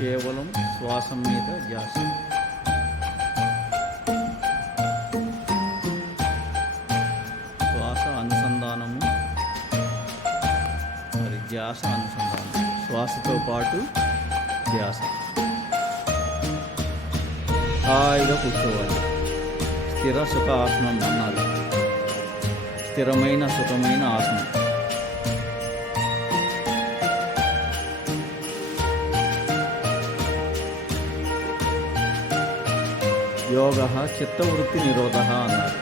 కేవలం శ్వాసం మీద ధ్యాస. శ్వాస అనుసంధానము మరి ధ్యాస అనుసంధానం. శ్వాసతో పాటు ధ్యాస. హాయిగా కూర్చోవాలి. స్థిర సుఖ ఆసనం అన్నారు స్థిరమైన సుఖమైన ఆసనం. యోగ చిత్తవృత్తి నిరోధ అన్నారు.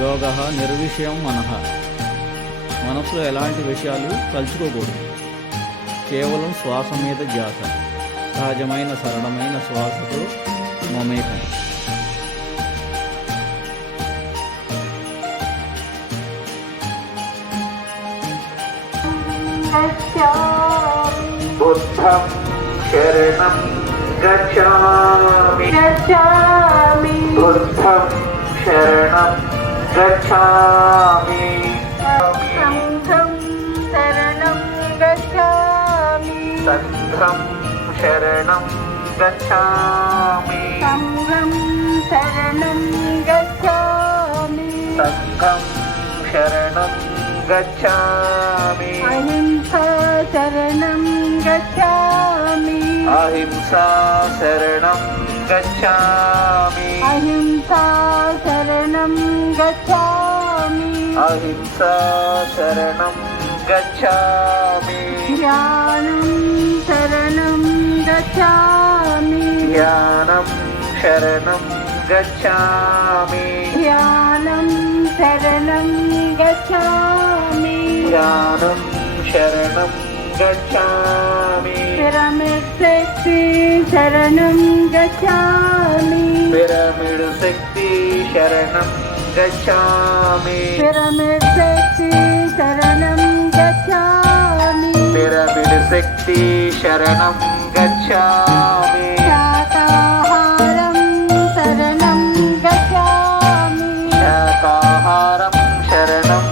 యోగ నిర్విషయం మనహ మనసులో ఎలాంటి విషయాలు కలుసుకోకూడదు కేవలం శ్వాస మీద జాత సహజమైన సరళమైన శ్వాసతో మమేకం. Good शरणं गच्छामि गच्छामि बुद्धं शरणं गच्छामि सङ्घं शरणं गच्छामि सङ्घं शरणं गच्छामि सङ्घं शरणं गच्छामि सङ्घं शरणं गच्छामि अहिंसा शरणं गच्छामि अहिंसा शरणं गच्छामि अहिंसा शरणं गच्छामि अहिंसा शरणं गच्छामि ध्यानं शरणं गच्छामि ध्यानं शरणं गच्छामि ध्यानं शरणं गच्छामि ध्यानं शरणं गच्छामि శక్తి శరణం గచ్చామి. పిరమిడ్ శక్తి శరణం గచ్చామి. పిరమిడ్ శక్తి శరణం గచ్చామి. పిరమిడ్ శక్తి శరణం గచ్చామి. శరణం గచ్చామి. శాకాహారం శరణం